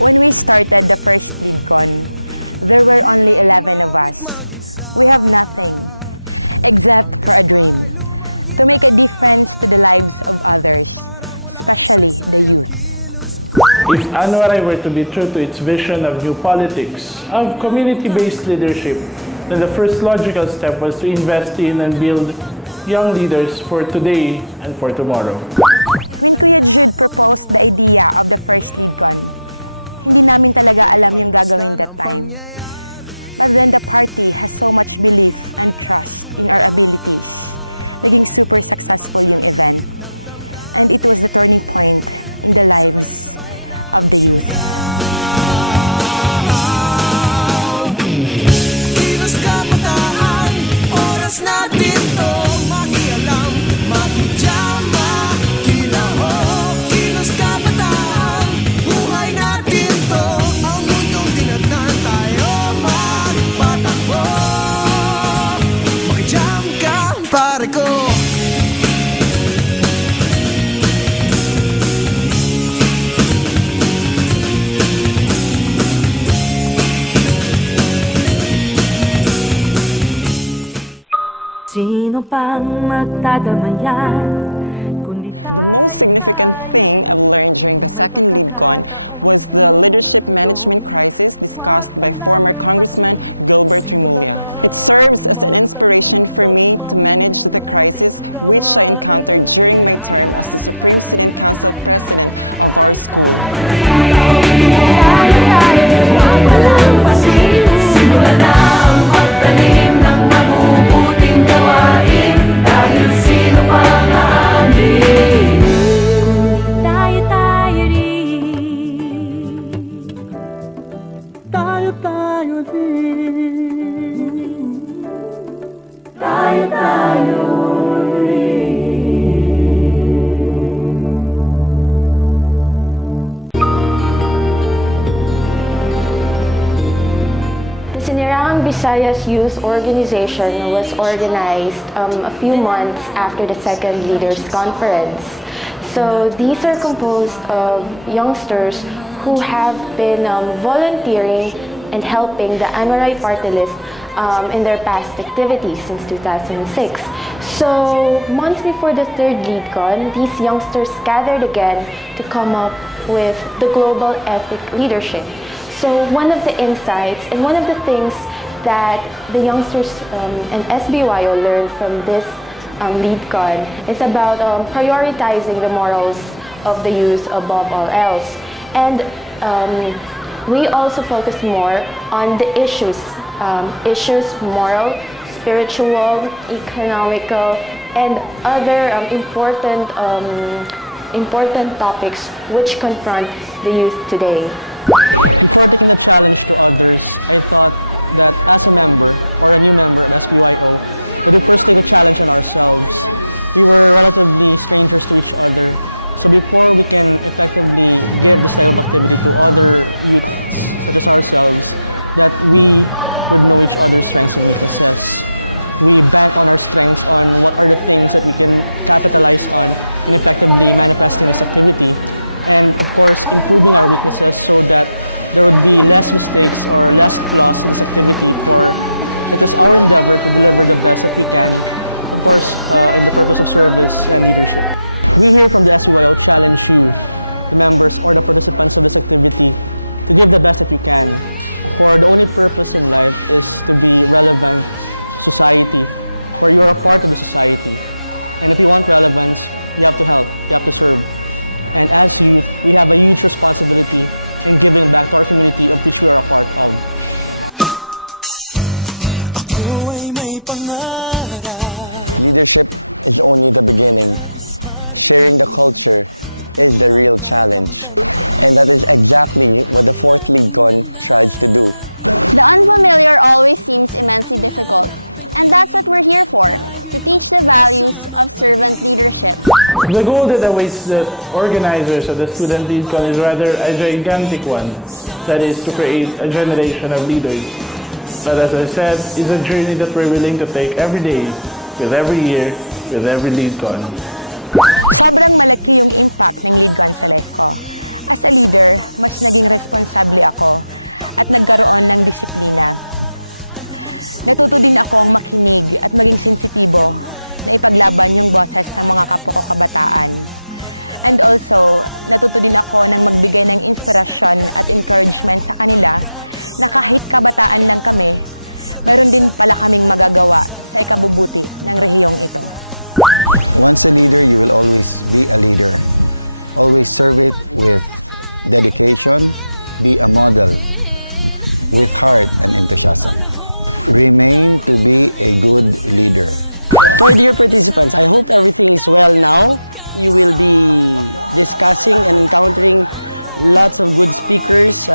When we started the first Leadcon, there were only 11 of us. We have nothing except for a dream to make a difference to the lives of others, especially the youth. If WARAY were to be true to its vision of new politics, of community-based leadership, then the first logical step was to invest in and build young leaders for today and for tomorrow. When Kuya Jude proposed the idea of the first Leadcon, hindi namin talaga alam yung gagawin that time. But then the party has so much belief and trust in our abilities. Naging super successful yung event. And it was the turning point in the lives of the youth. The most significant thing I've learned during the second Leadcon was the leadership management crisis discussed by former Congressman Gilbert Rimulya. It serves as an inspiration for me to manage the crisis which I encountered during my term as the Supreme Student Council President of our school. Visayas Youth Organization was organized a few months after the second Leaders Conference. So these are composed of youngsters who have been volunteering and helping the WARAY party list in their past activities since 2006. So months before the third Leadcon, these youngsters gathered again to come up with the global ethic leadership. So one of the insights and one of the things that the youngsters and SBYO learned from this Leadcon is about prioritizing the morals of the youth above all else. And we also focus more on the issues, moral, spiritual, economical, and other important topics which confront the youth today. Before taking the challenge to others, I thought that as a member or a new member of SBYO, we would first take the challenge on ourselves. We were relatively strangers to each other, so before we can effectively give this type of activity to other youths such as ourselves, that we would know each other's strengths and weaknesses. We bank on our strengths, on what are the things that we can capitalize on in effectively manifesting this activity, and of course improving our weaknesses so that there would be less mistakes or less flaws in this activity, for it is our endeavor to deliver the best that we can, of course in the purpose of service and leadership. We here from the SBYO challenge you, the members or the participants of this activity, to give the best that you can, for the only purpose in life is to be relevant to society, for you are a part of the society, and if you want relevance, you have to help, you have to serve. And as youth, we have a huge responsibility in giving back to our community of which we are a part of. Leadership is only the beginning. Sharing the culture is the real challenge. And that is exactly what the fourth Leadcon tries to do. The unfamiliar always seems immensely difficult, and that's what we're here for, to teach the values of servant leadership. The goal that awaits the organizers of the Student Leadcon is rather a gigantic one, that is to create a generation of leaders. But as I said, it's a journey that we're willing to take every day, with every year, with every Leadcon. Sobrang malaki yung impact ng Leadcon sa life ko. As a leader, mas naging responsable ako at nagkaroon ng disiplina. Natuto din akong makinig at maging sensitibo na ipaglaban yung boses ng mga kapwa ko kabataan. And also, natuto din ako ng magbigay ng inspirasyon at encouragement sa kanila na kahit kabataan lang kami, mayroon din pala kaming magagawa sa ikabubuti ng rehiyong ito. Once a leader, you will always be a leader. Always serve it with dedication, be a model with heart and enthusiasm. Remain to be a good leader. To our dear participants, I hope everything is well now. You will be discussing and encountering lots of good speakers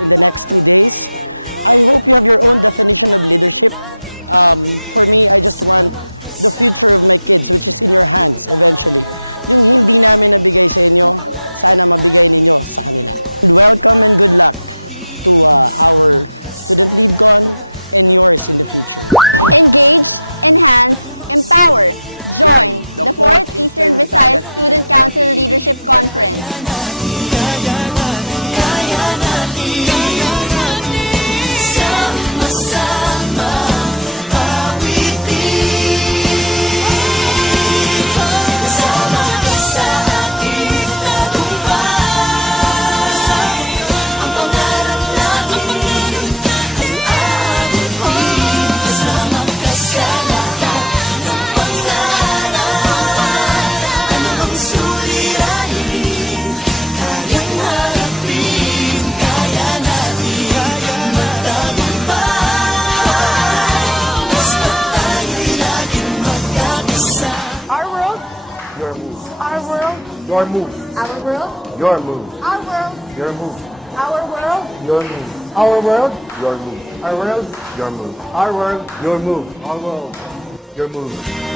in the next 2 days. I hope you have your own definition of leadership. For me, I just want the future of my kids, which is in your hands eventually. Yung hindi namin nabigay sa inyo, sana mabigay ninyo sa kanila. And welcome and good luck to our student Leadcon and yours in the future. Engage, enhance, empower. Join the 4th Eastern Visayas Student Council Leadership Conference. Your move. Our world. Your move. Our world. Your move. Our world. Your move. Our world. Your move. Our world. Your move. Our world. Your move. Our world. Your move.